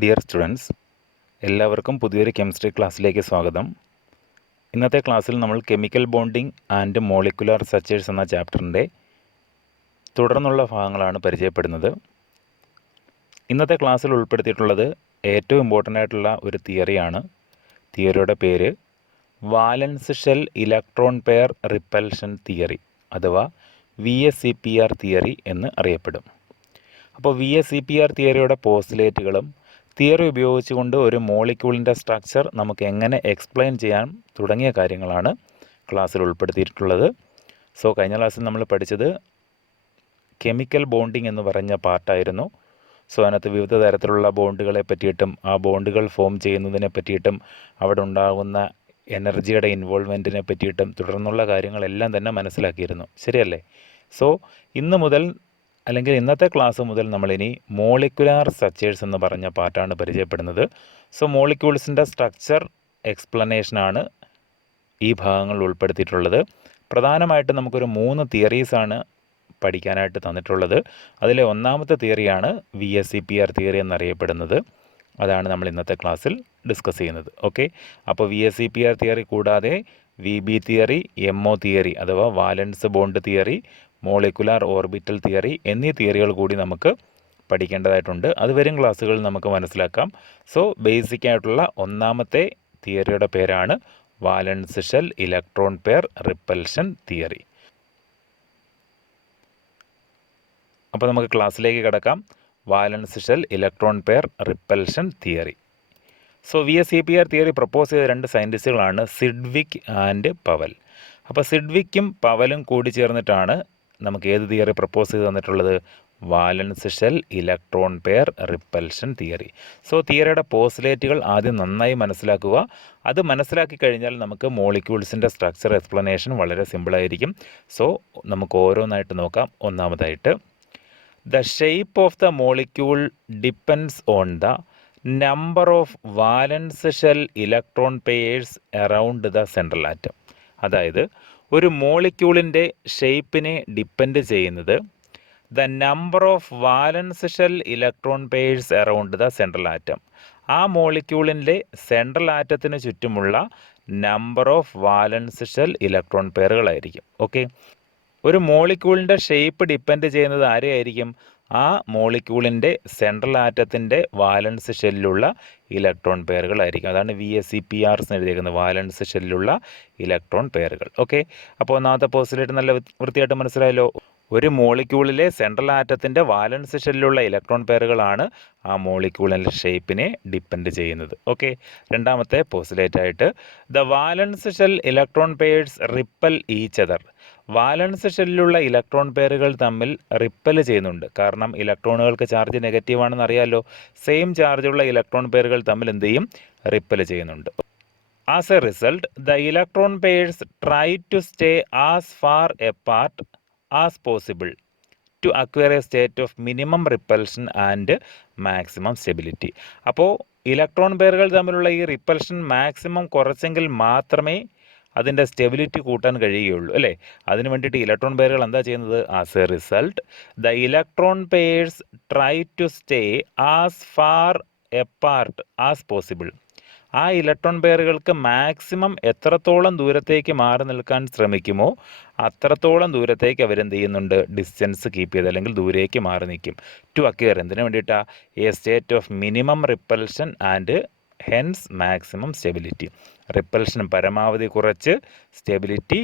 Dear students, എല്ലാവർക്കും പുതിയൊരു chemistry ക്ലാസ്സിലേക്ക് സ്വാഗതം. ഇന്നത്തെ ക്ലാസ്സിൽ നമ്മൾ chemical bonding and molecular structures എന്ന ചാപ്റ്ററിൻ്റെ തുടർന്നുള്ള ഭാഗങ്ങളാണ് പരിചയപ്പെടുന്നത്. ഇന്നത്തെ ക്ലാസ്സിൽ ഉൾപ്പെടുത്തിയിട്ടുള്ളത് ഏറ്റവും ഇമ്പോർട്ടൻ്റ് ആയിട്ടുള്ള ഒരു തിയറിയാണ്. തിയറിയുടെ പേര് വാലൻസ് shell electron pair repulsion theory അഥവാ VSEPR തിയറി എന്ന് അറിയപ്പെടും. അപ്പോൾ VSEPR തിയറിയുടെ പോസ്റ്റുലേറ്റുകളും തിയറി ഉപയോഗിച്ചുകൊണ്ട് ഒരു മോളിക്യൂളിൻ്റെ സ്ട്രക്ചർ നമുക്ക് എങ്ങനെ എക്സ്പ്ലെയിൻ ചെയ്യാൻ തുടങ്ങിയ കാര്യങ്ങളാണ് ക്ലാസ്സിൽ ഉൾപ്പെടുത്തിയിട്ടുള്ളത്. സോ കഴിഞ്ഞ ക്ലാസ്സിൽ നമ്മൾ പഠിച്ചത് കെമിക്കൽ ബോണ്ടിങ് എന്ന് പറഞ്ഞ പാർട്ടായിരുന്നു. സോ അതിനകത്ത് വിവിധ തരത്തിലുള്ള ബോണ്ടുകളെ പറ്റിയിട്ടും ആ ബോണ്ടുകൾ ഫോം ചെയ്യുന്നതിനെ പറ്റിയിട്ടും അവിടെ ഉണ്ടാകുന്ന എനർജിയുടെ ഇൻവോൾവ്മെൻറ്റിനെ പറ്റിയിട്ടും തുടർന്നുള്ള കാര്യങ്ങളെല്ലാം തന്നെ മനസ്സിലാക്കിയിരുന്നു. ശരിയല്ലേ? സോ ഇന്ന് മുതൽ അല്ലെങ്കിൽ ഇന്നത്തെ ക്ലാസ് മുതൽ നമ്മളിനി മോളിക്കുലാർ സ്ട്രക്ചേഴ്സ് എന്ന് പറഞ്ഞ പാർട്ടാണ് പരിചയപ്പെടുന്നത്. സോ മോളിക്യൂൾസിൻ്റെ സ്ട്രക്ചർ എക്സ്പ്ലനേഷനാണ് ഈ ഭാഗങ്ങൾ ഉൾപ്പെടുത്തിയിട്ടുള്ളത്. പ്രധാനമായിട്ടും നമുക്കൊരു 3 തിയറീസാണ് പഠിക്കാനായിട്ട് തന്നിട്ടുള്ളത്. അതിലെ ഒന്നാമത്തെ തിയറിയാണ് VSEPR തിയറി എന്നറിയപ്പെടുന്നത്. അതാണ് നമ്മൾ ഇന്നത്തെ ക്ലാസ്സിൽ ഡിസ്കസ് ചെയ്യുന്നത്. ഓക്കെ, അപ്പോൾ VSEPR തിയറി കൂടാതെ VB തിയറി, MO തിയറി അഥവാ valence bond theory, molecular orbital theory എന്നീ തിയറികൾ കൂടി നമുക്ക് പഠിക്കേണ്ടതായിട്ടുണ്ട്. അത് വരും ക്ലാസ്സുകളിൽ നമുക്ക് മനസ്സിലാക്കാം. സോ ബേസിക് ആയിട്ടുള്ള ഒന്നാമത്തെ തിയറിയുടെ പേരാണ് വാലൻസ് shell electron pair repulsion theory. അപ്പോൾ നമുക്ക് ക്ലാസ്സിലേക്ക് കടക്കാം. വാലൻസ് shell electron pair repulsion theory. So VSEPR theory propose ചെയ്ത 2 സയൻറ്റിസ്റ്റുകളാണ് സിഡ്വിക് ആൻഡ് പവൽ. അപ്പോൾ സിഡ്വിക്കും പവലും കൂടി ചേർന്നിട്ടാണ് നമുക്ക് ഏത് തിയറി പ്രപ്പോസ് ചെയ്ത് തന്നിട്ടുള്ളത്? Valence shell electron pair repulsion theory. So തിയറിയുടെ പോസ്റ്റുലേറ്റുകൾ ആദ്യം നന്നായി മനസ്സിലാക്കുക. അത് മനസ്സിലാക്കി കഴിഞ്ഞാൽ നമുക്ക് മോളിക്യൂൾസിൻ്റെ സ്ട്രക്ചർ എക്സ്പ്ലനേഷൻ വളരെ സിമ്പിളായിരിക്കും. സോ നമുക്ക് ഓരോന്നായിട്ട് നോക്കാം. ഒന്നാമതായിട്ട്, the shape of the molecule depends on the number of valence shell electron pairs around the central atom. അതായത് ഒരു മോളിക്യൂളിൻ്റെ ഷേപ്പിനെ ഡിപ്പെൻഡ് ചെയ്യുന്നത് the number of valence shell electron pairs around the central atom. ആ മോളിക്യൂളിൻ്റെ സെൻട്രൽ ആറ്റത്തിന് ചുറ്റുമുള്ള number of valence shell electron പെയറുകളായിരിക്കും. ഓക്കെ, ഒരു മോളിക്യൂളിൻ്റെ ഷേപ്പ് ഡിപ്പെൻഡ് ചെയ്യുന്നത് ആരെയായിരിക്കും? ആ മോളിക്യൂളിൻ്റെ സെൻട്രൽ ആറ്റത്തിൻ്റെ വാലൻസ് ഷെല്ലുള്ള ഇലക്ട്രോൺ പെയറുകളായിരിക്കും. അതാണ് VSEPR എഴുതിയിരിക്കുന്നത്, വാലൻസ് ഷെല്ലുള്ള ഇലക്ട്രോൺ പെയറുകൾ. ഓക്കെ, അപ്പോൾ ഒന്നാമത്തെ പോസ്റ്റുലേറ്റ് നല്ല വൃത്തിയായിട്ട് മനസ്സിലായല്ലോ. ഒരു മോളിക്യൂളിലെ സെൻട്രൽ ആറ്റത്തിൻ്റെ വാലൻസ് ഷെല്ലുള്ള ഇലക്ട്രോൺ പെയറുകളാണ് ആ മോളിക്യൂളിൻ്റെ ഷേപ്പിനെ ഡിപ്പെൻഡ് ചെയ്യുന്നത്. ഓക്കെ, രണ്ടാമത്തെ പോസ്റ്റുലേറ്റായിട്ട്, the valence shell electron pairs repel each other. Valence ഷെല്ലിലുള്ള ഇലക്ട്രോൺ പെയറുകൾ തമ്മിൽ റിപ്പൽ ചെയ്യുന്നുണ്ട്. കാരണം ഇലക്ട്രോണുകൾക്ക് ചാർജ് നെഗറ്റീവാണെന്ന് അറിയാമല്ലോ. സെയിം ചാർജുള്ള ഇലക്ട്രോൺ പെയറുകൾ തമ്മിൽ എന്ത് ചെയ്യും? റിപ്പൽ ചെയ്യുന്നുണ്ട്. As a result, the electron pairs try to stay as far apart as possible to acquire a state of minimum repulsion and maximum stability. അപ്പോൾ ഇലക്ട്രോൺ പെയറുകൾ തമ്മിലുള്ള ഈ റിപ്പൽഷൻ മാക്സിമം കുറച്ചെങ്കിൽ മാത്രമേ അതിൻ്റെ സ്റ്റെബിലിറ്റി കൂട്ടാൻ കഴിയുകയുള്ളൂ, അല്ലേ? അതിന് വേണ്ടിയിട്ട് ഇലക്ട്രോൺ പെയറുകൾ എന്താ ചെയ്യുന്നത്? As a result, the electron pairs try to stay as far apart as possible. ആ ഇലക്ട്രോൺ പെയറുകൾക്ക് മാക്സിമം എത്രത്തോളം ദൂരത്തേക്ക് മാറി നിൽക്കാൻ ശ്രമിക്കുമോ അത്രത്തോളം ദൂരത്തേക്ക് അവരെന്ത് ചെയ്യുന്നുണ്ട്? ഡിസ്റ്റൻസ് കീപ്പ് ചെയ്ത് അല്ലെങ്കിൽ ദൂരേക്ക് മാറി നിൽക്കും. ടു അക്വയർ എന്തിനു വേണ്ടിയിട്ടാണ്? A state of minimum repulsion and hence maximum stability. Repulsion പരമാവധി കുറച്ച് സ്റ്റെബിലിറ്റി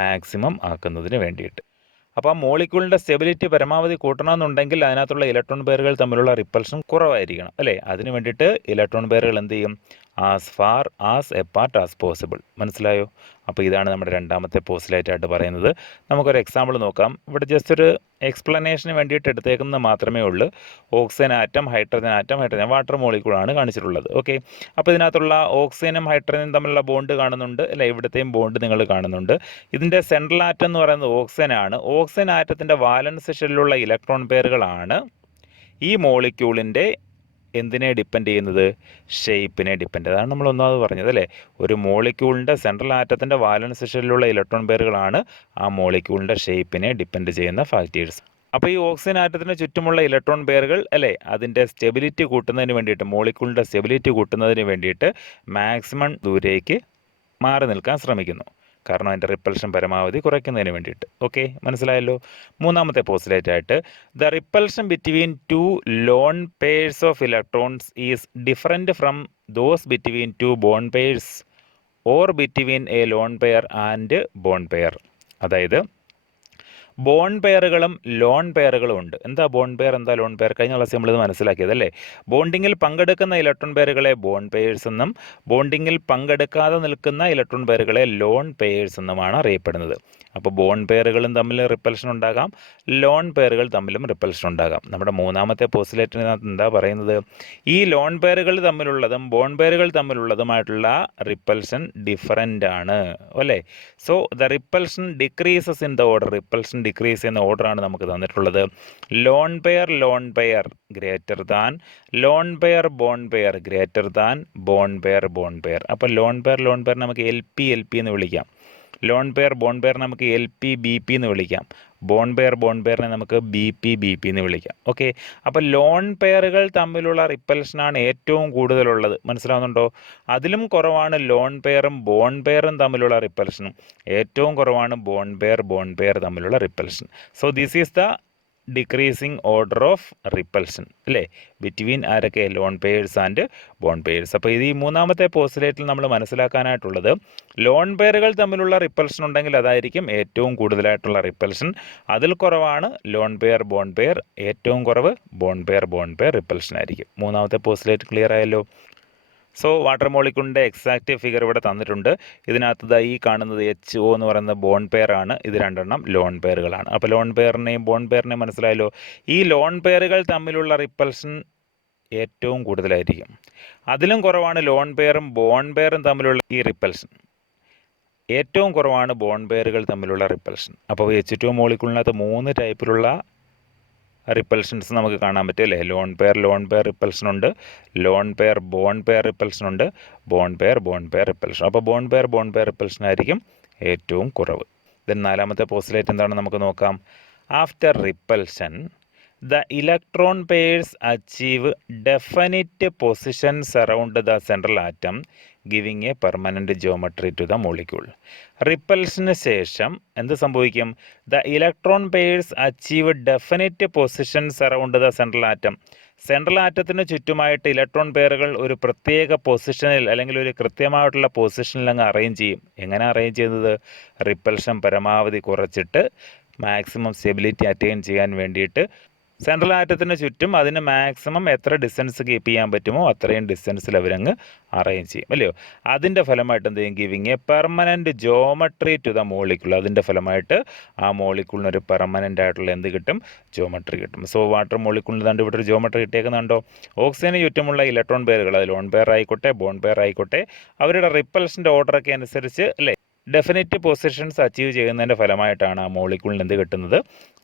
മാക്സിമം ആക്കുന്നതിന് വേണ്ടിയിട്ട്. അപ്പോൾ ആ മോളിക്യൂളിൻ്റെ സ്റ്റെബിലിറ്റി പരമാവധി കൂട്ടണമെന്നുണ്ടെങ്കിൽ അതിനകത്തുള്ള ഇലക്ട്രോൺ പെയറുകൾ തമ്മിലുള്ള റിപ്പൽഷൻ കുറവായിരിക്കണം, അല്ലേ? അതിന് വേണ്ടിയിട്ട് ഇലക്ട്രോൺ പെയറുകൾ എന്ത് ചെയ്യും? As far as apart as possible. മനസ്സിലായോ? അപ്പോൾ ഇതാണ് നമ്മുടെ രണ്ടാമത്തെ പോസ്റ്റുലേറ്റായിട്ട് പറയുന്നത്. നമുക്കൊരു എക്സാമ്പിൾ നോക്കാം. ഇവിടെ ജസ്റ്റ് ഒരു എക്സ്പ്ലനേഷന് വേണ്ടിയിട്ട് എടുത്തേക്കുന്നത് മാത്രമേ ഉള്ളൂ. ഓക്സിജൻ ആറ്റം, ഹൈഡ്രജൻ വാട്ടർ മോളിക്യൂളാണ് കാണിച്ചിട്ടുള്ളത്. ഓക്കെ, അപ്പോൾ ഇതിനകത്തുള്ള ഓക്സിജനും ഹൈഡ്രജനും തമ്മിലുള്ള ബോണ്ട് കാണുന്നുണ്ട്, അല്ലേ? ഇവിടുത്തെയും ബോണ്ട് നിങ്ങൾ കാണുന്നുണ്ട്. ഇതിൻ്റെ സെൻട്രൽ ആറ്റം എന്ന് പറയുന്നത് ഓക്സിജനാണ്. ഓക്സിജൻ ആറ്റത്തിൻ്റെ വാലൻസ് ഷെല്ലുള്ള ഇലക്ട്രോൺ പെയറുകളാണ് ഈ മോളിക്യൂളിൻ്റെ എന്തിനെ ഡിപ്പെൻഡ് ചെയ്യുന്നത്? ഷേപ്പിനെ ഡിപ്പെൻഡ്. അതാണ് നമ്മൾ ഒന്നാമത് പറഞ്ഞത്, അല്ലേ? ഒരു മോളിക്യൂളിൻ്റെ സെൻട്രൽ ആറ്റത്തിൻ്റെ വാലൻസ് ഷെല്ലിലുള്ള ഇലക്ട്രോൺ പെയറുകളാണ് ആ മോളിക്യൂളിൻ്റെ ഷേപ്പിനെ ഡിപ്പെൻഡ് ചെയ്യുന്ന ഫാക്ടേഴ്സ്. അപ്പോൾ ഈ ഓക്സിജൻ ആറ്റത്തിന് ചുറ്റുമുള്ള ഇലക്ട്രോൺ പെയറുകൾ അല്ലേ അതിൻ്റെ സ്റ്റെബിലിറ്റി കൂട്ടുന്നതിന് വേണ്ടിയിട്ട് മോളിക്യൂളിൻ്റെ സ്റ്റെബിലിറ്റി കൂട്ടുന്നതിന് വേണ്ടിയിട്ട് മാക്സിമം ദൂരേക്ക് മാറി നിൽക്കാൻ ശ്രമിക്കുന്നു. കാരണം അതിൻ്റെ റിപ്പൽഷൻ പരമാവധി കുറയ്ക്കുന്നതിന് വേണ്ടിയിട്ട്. ഓക്കെ, മനസ്സിലായല്ലോ. മൂന്നാമത്തെ പോസ്റ്റുലേറ്റായിട്ട് the repulsion between two lone pairs of electrons is different from those between two bond pairs or between a lone pair and bond pair. അതായത് ബോൺ പെയറുകളും ലോൺ പെയറുകളും ഉണ്ട്. എന്താ ബോൺ പെയർ, എന്താ ലോൺ പെയർ? കഴിഞ്ഞ ക്ലാസ് നമ്മളിത് മനസ്സിലാക്കിയതല്ലേ. ബോണ്ടിങ്ങിൽ പങ്കെടുക്കുന്ന ഇലക്ട്രോൺ പെയറുകളെ ബോൺ പെയേഴ്സ് എന്നും ബോണ്ടിങ്ങിൽ പങ്കെടുക്കാതെ നിൽക്കുന്ന ഇലക്ട്രോൺ പെയറുകളെ ലോൺ പെയേഴ്സ് എന്നുമാണ് അറിയപ്പെടുന്നത്. അപ്പോൾ ബോൺ പെയറുകളും തമ്മിൽ റിപ്പൽഷൻ ഉണ്ടാകാം, ലോൺ പെയറുകൾ തമ്മിലും റിപ്പൽഷൻ ഉണ്ടാകാം. നമ്മുടെ മൂന്നാമത്തെ പോസ്റ്റുലേറ്റിനകത്ത് എന്താ പറയുന്നത്? ഈ ലോൺ പെയറുകൾ തമ്മിലുള്ളതും ബോൺ പെയറുകൾ തമ്മിലുള്ളതുമായിട്ടുള്ള റിപ്പൽഷൻ ഡിഫറൻ്റ് ആണ് അല്ലേ. So the repulsion decreases in the order. Repulsion decrease ചെയ്യുന്ന ഓർഡറാണ് നമുക്ക് തന്നിട്ടുള്ളത്. Lone pair greater than lone pair bond pair greater than bond pair. അപ്പോൾ ലോൺ പെയർ നമുക്ക് എൽ പി എന്ന് വിളിക്കാം. ലോൺ പെയർ ബോൺ പെയർ നമുക്ക് എൽ പി ബി പി എന്ന് വിളിക്കാം. ബോൺ പെയറിനെ നമുക്ക് ബി പി എന്ന് വിളിക്കാം. ഓക്കെ, അപ്പോൾ ലോൺ പെയറുകൾ തമ്മിലുള്ള റിപ്പൽഷനാണ് ഏറ്റവും കൂടുതലുള്ളത്. മനസ്സിലാവുന്നുണ്ടോ? അതിലും കുറവാണ് ലോൺ പെയറും ബോൺ പെയറും തമ്മിലുള്ള റിപ്പൽഷനും. ഏറ്റവും കുറവാണ് ബോൺ പെയർ തമ്മിലുള്ള repulsion. So this is the decreasing order of repulsion അല്ലേ, ബിറ്റ്വീൻ ആരൊക്കെ? Lone pairs and bond pairs. അപ്പോൾ ഇത് ഈ മൂന്നാമത്തെ പോസ്റ്റുലേറ്റിൽ നമ്മൾ മനസ്സിലാക്കാനായിട്ടുള്ളത് ലോൺ പെയറുകൾ തമ്മിലുള്ള റിപ്പൽഷൻ ഉണ്ടെങ്കിൽ അതായിരിക്കും ഏറ്റവും കൂടുതലായിട്ടുള്ള റിപ്പൽഷൻ. അതിൽ കുറവാണ് ലോൺ പെയർ ബോൺ പെയർ, ഏറ്റവും കുറവ് ബോൺ പെയർ റിപ്പൽഷൻ ആയിരിക്കും. മൂന്നാമത്തെ പോസ്റ്റുലേറ്റ് ക്ലിയർ ആയല്ലോ. സോ വാട്ടർ മോളിക്യൂളിൻ്റെ എക്സാക്റ്റ് ഫിഗർ ഇവിടെ തന്നിട്ടുണ്ട്. ഇതിനകത്ത് ഈ കാണുന്നത് HO എന്ന് പറയുന്ന ബോൺ പെയർ ആണ്. ഇത് രണ്ടെണ്ണം ലോൺ പെയറുകളാണ്. അപ്പോൾ ലോൺ പെയറിനെയും ബോൺ പെയറിനെയും മനസ്സിലായല്ലോ. ഈ ലോൺ പെയറുകൾ തമ്മിലുള്ള റിപ്പൽഷൻ ഏറ്റവും കൂടുതലായിരിക്കും. അതിലും കുറവാണ് ലോൺ പെയറും ബോൺ പെയറും തമ്മിലുള്ള ഈ റിപ്പൽഷൻ. ഏറ്റവും കുറവാണ് ബോൺ പെയറുകൾ തമ്മിലുള്ള റിപ്പൽഷൻ. അപ്പോൾ H2O മോളിക്യൂളിനകത്ത് 3 ടൈപ്പിലുള്ള റിപ്പൽഷൻസ് നമുക്ക് കാണാൻ പറ്റും അല്ലേ. ലോൺ പെയർ റിപ്പൽഷൻ ഉണ്ട്, lone pair bond pair repulsion ഉണ്ട്, ബോൺ പെയർ റിപ്പൽഷൻ. അപ്പോൾ ബോൺ പെയർ റിപ്പൽഷൻ ആയിരിക്കും ഏറ്റവും കുറവ്. ദെൻ നാലാമത്തെ പോസ്റ്റുലേറ്റ് എന്താണ് നമുക്ക് നോക്കാം. After repulsion the electron pairs achieve definite positions around the central atom giving a permanent geometry to the molecule. റിപ്പൽഷന് ശേഷം എന്ത് സംഭവിക്കും? The electron pairs achieve definite positions around the central atom. Central ആറ്റത്തിന് ചുറ്റുമായിട്ട് electron പെയറുകൾ ഒരു പ്രത്യേക പൊസിഷനിൽ അല്ലെങ്കിൽ ഒരു കൃത്യമായിട്ടുള്ള പൊസിഷനിൽ അങ്ങ് അറേഞ്ച് ചെയ്യും. എങ്ങനെ അറേഞ്ച് ചെയ്യുന്നത്? റിപ്പൽഷൻ പരമാവധി കുറച്ചിട്ട് മാക്സിമം സ്റ്റെബിലിറ്റി അറ്റൈൻ ചെയ്യാൻ വേണ്ടിയിട്ട് സെൻട്രൽ ആറ്റത്തിന് ചുറ്റും അതിന് മാക്സിമം എത്ര ഡിസ്റ്റൻസ് കീപ്പ് ചെയ്യാൻ പറ്റുമോ അത്രയും ഡിസ്റ്റൻസിൽ അവരങ്ങ് അറേഞ്ച് ചെയ്യും അല്ലയോ. അതിൻ്റെ ഫലമായിട്ട് എന്ത് ചെയ്യും? Giving a permanent geometry to the molecule. അതിൻ്റെ ഫലമായിട്ട് ആ മോളിക്യൂളിന് ഒരു പെർമനൻ്റ് ആയിട്ടുള്ള എന്ത് കിട്ടും? ജോമെട്രി കിട്ടും. സോ വാട്ടർ മോളിക്യൂളിന് കണ്ട് ഇവിടെ ഒരു ജോമെട്രി കിട്ടിയേക്കുന്നുണ്ടോ? ഓക്സിജന് ചുറ്റുമുള്ള ഇലക്ട്രോൺ പെയറുകൾ, അത് ലോൺ പെയർ ആയിക്കോട്ടെ ബോൺ പെയർ ആയിക്കോട്ടെ, അവരുടെ റിപ്പൽഷൻ്റെ ഓർഡറൊക്കെ അനുസരിച്ച് അല്ലേ ഡെഫിനിറ്റ് പൊസിഷൻസ് അച്ചീവ് ചെയ്യുന്നതിൻ്റെ ഫലമായിട്ടാണ് ആ മോളിക്യൂളിന് എന്ത് കിട്ടുന്നത്?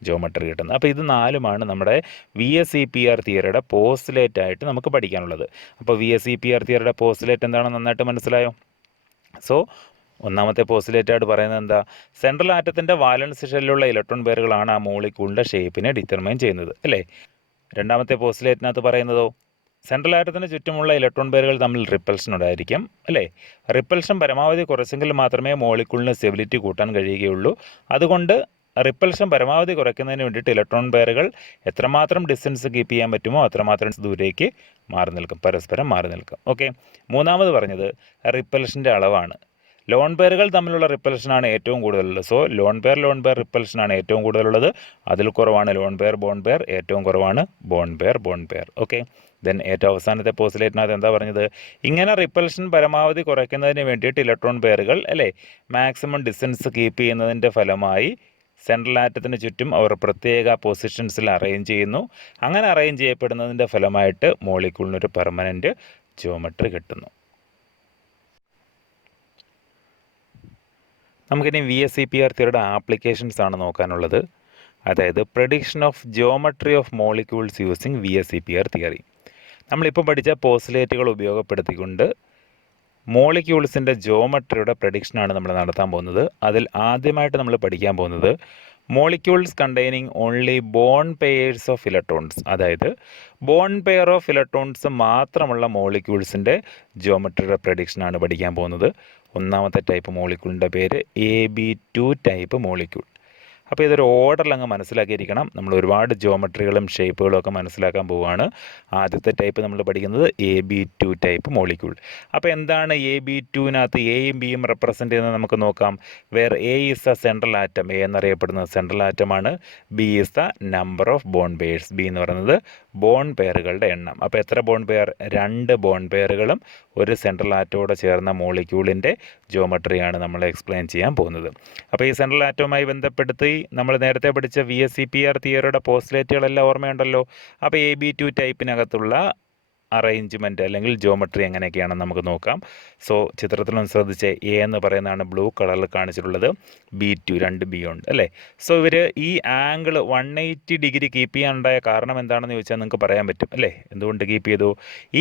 ജോമെട്രി കിട്ടുന്നത്. അപ്പോൾ ഇത് നാലുമാണ് നമ്മുടെ VSEPR തിയറിയുടെ പോസ്റ്റുലേറ്റ് ആയിട്ട് നമുക്ക് പഠിക്കാനുള്ളത്. അപ്പോൾ VSEPR തിയറിയുടെ പോസ്റ്റുലേറ്റ് എന്താണെന്ന് നന്നായിട്ട് മനസ്സിലായോ? സോ ഒന്നാമത്തെ പോസ്റ്റുലേറ്റായിട്ട് പറയുന്നത് എന്താ? സെൻട്രൽ ആറ്റത്തിൻ്റെ വാലൻസ് ഷെല്ലിലുള്ള ഇലക്ട്രോൺ പെയറുകളാണ് ആ മോളിക്യൂളിൻ്റെ ഷേപ്പിനെ ഡിറ്റർമൈൻ ചെയ്യുന്നത് അല്ലേ. രണ്ടാമത്തെ പോസ്റ്റുലേറ്റിനകത്ത് പറയുന്നതോ സെൻട്രൽ ആറ്റത്തിന് ചുറ്റുമുള്ള ഇലക്ട്രോൺ പെയറുകൾ തമ്മിൽ റിപ്പൽഷൻ ഉണ്ടായിരിക്കും അല്ലേ. റിപ്പൽഷൻ പരമാവധി കുറച്ചെങ്കിൽ മാത്രമേ മോളിക്യൂളിന് സ്റ്റെബിലിറ്റി കൂട്ടാൻ കഴിയുകയുള്ളൂ. അതുകൊണ്ട് റിപ്പൽഷൻ പരമാവധി കുറയ്ക്കുന്നതിന് വേണ്ടിയിട്ട് ഇലക്ട്രോൺ പെയറുകൾ എത്രമാത്രം ഡിസ്റ്റൻസ് കീപ്പ് ചെയ്യാൻ പറ്റുമോ അത്രമാത്രം ദൂരേക്ക് മാറി നിൽക്കും, പരസ്പരം മാറി നിൽക്കും. ഓക്കെ, മൂന്നാമത് പറഞ്ഞത് റിപ്പൽഷൻ്റെ അളവാണ്. ലോൺ പെയറുകൾ തമ്മിലുള്ള റിപ്പൽഷനാണ് ഏറ്റവും കൂടുതലുള്ളത്. സോ ലോൺ പെയർ റിപ്പൽഷനാണ് ഏറ്റവും കൂടുതലുള്ളത്. അതിൽ കുറവാണ് ലോൺ പെയർ ബോൺ പെയർ, ഏറ്റവും കുറവാണ് ബോൺ പെയർ. ഓക്കെ, ദെൻ ഏറ്റവും അവസാനത്തെ പോസ്റ്റുലേറ്റിനകത്ത് എന്താ പറഞ്ഞത്? ഇങ്ങനെ റിപ്പൽഷൻ പരമാവധി കുറയ്ക്കുന്നതിന് വേണ്ടിയിട്ട് ഇലക്ട്രോൺ പെയറുകൾ അല്ലേ മാക്സിമം ഡിസ്റ്റൻസ് കീപ്പ് ചെയ്യുന്നതിൻ്റെ ഫലമായി സെൻട്രൽ ആറ്റത്തിന് ചുറ്റും അവർ പ്രത്യേക പൊസിഷൻസിൽ അറേഞ്ച് ചെയ്യുന്നു. അങ്ങനെ അറേഞ്ച് ചെയ്യപ്പെടുന്നതിൻ്റെ ഫലമായിട്ട് മോളിക്യൂളിനൊരു പെർമനൻറ്റ് ജിയോമെട്രി കിട്ടുന്നു. നമുക്കിനി VSEPR തിയറിയുടെ ആപ്ലിക്കേഷൻസ് ആണ് നോക്കാനുള്ളത്. അതായത് prediction of geometry of molecules using VSEPR theory. നമ്മളിപ്പോൾ പഠിച്ച പോസ്റ്റുലേറ്റുകൾ ഉപയോഗപ്പെടുത്തിക്കൊണ്ട് മോളിക്യൂൾസിൻ്റെ ജിയോമെട്രിയുടെ പ്രഡിക്ഷനാണ് നമ്മൾ നടത്താൻ പോകുന്നത്. അതിൽ ആദ്യമായിട്ട് നമ്മൾ പഠിക്കാൻ പോകുന്നത് molecules containing only bond pairs of electrons, അതായത് ബോൺ പെയർ ഓഫ് ഇലക്ട്രോൺസ് മാത്രമുള്ള മോളിക്യൂൾസിൻ്റെ ജിയോമെട്രിയുടെ പ്രഡിക്ഷനാണ് പഠിക്കാൻ പോകുന്നത്. ഒന്നാമത്തെ ടൈപ്പ് മോളിക്യൂളിൻ്റെ പേര് AB2 ടൈപ്പ് മോളിക്യൂൾ. അപ്പോൾ ഇതൊരു ഓർഡറിൽ അങ്ങ് മനസ്സിലാക്കിയിരിക്കണം. നമ്മൾ ഒരുപാട് ജിയോമെട്രികളും ഷേപ്പുകളും ഒക്കെ മനസ്സിലാക്കാൻ പോവുകയാണ്. ആദ്യത്തെ ടൈപ്പ് നമ്മൾ പഠിക്കുന്നത് AB2 ടൈപ്പ് മോളിക്യൂൾ. അപ്പോൾ എന്താണ് AB2വിനകത്ത് എയും ബിയും റെപ്രസെൻ്റ് ചെയ്യുന്നത് നമുക്ക് നോക്കാം. Where A is the central atom, A എന്നറിയപ്പെടുന്നത് സെൻട്രൽ ആറ്റമാണ്. B is the number of bond pairs, B എന്ന് പറയുന്നത് ബോൺ പെയറുകളുടെ എണ്ണം. അപ്പോൾ എത്ര ബോൺ പെയർ? 2 ബോൺ പെയറുകളും ഒരു സെൻട്രൽ ആറ്റോടെ ചേർന്ന മോളിക്യൂളിൻ്റെ ജിയോമെട്രിയാണ് നമ്മൾ എക്സ്പ്ലെയിൻ ചെയ്യാൻ പോകുന്നത്. അപ്പോൾ ഈ സെൻട്രൽ ആറ്റവുമായി ബന്ധപ്പെടുത്തി നമ്മൾ നേരത്തെ പഠിച്ച VSEPR തിയറിയുടെ പോസ്റ്റ്ലേറ്റുകളെല്ലാം ഓർമ്മയുണ്ടല്ലോ. അപ്പോൾ AB2 ടൈപ്പിനകത്തുള്ള അറേഞ്ച്മെൻറ്റ് അല്ലെങ്കിൽ ജിയോമെട്രി എങ്ങനെയൊക്കെയാണെന്ന് നമുക്ക് നോക്കാം. സോ ചിത്രത്തിലൊന്ന് ശ്രദ്ധിച്ച്, എ എന്ന് പറയുന്നതാണ് ബ്ലൂ കളറിൽ കാണിച്ചിട്ടുള്ളത്, B2 2 B ഉണ്ട് അല്ലേ. സോ ഇവർ ഈ ആംഗിൾ 180 ഡിഗ്രി കീപ്പ് ചെയ്യാനുണ്ടായ കാരണം എന്താണെന്ന് ചോദിച്ചാൽ നിങ്ങൾക്ക് പറയാൻ പറ്റും അല്ലേ. എന്തുകൊണ്ട് കീപ്പ് ചെയ്തു?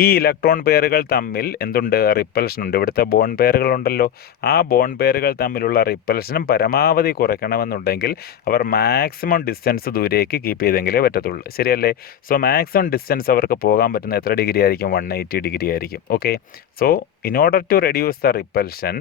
ഈ ഇലക്ട്രോൺ പെയറുകൾ തമ്മിൽ എന്തുണ്ട്? റിപ്പൽഷൻ ഉണ്ട്. ഇവിടുത്തെ ബോൺ പെയറുകൾ ഉണ്ടല്ലോ, ആ ബോൺ പെയറുകൾ തമ്മിലുള്ള റിപ്പൽഷനും പരമാവധി കുറയ്ക്കണമെന്നുണ്ടെങ്കിൽ അവർ മാക്സിമം ഡിസ്റ്റൻസ് ദൂരേക്ക് കീപ്പ് ചെയ്തെങ്കിലേ പറ്റത്തുള്ളൂ, ശരിയല്ലേ. സോ മാക്സിമം ഡിസ്റ്റൻസ് അവർക്ക് പോകാൻ പറ്റുന്ന എത്ര ഡിഗ്രി ആയിരിക്കും? 180 ഡിഗ്രി ആയിരിക്കും. Okay, so in order to reduce the repulsion,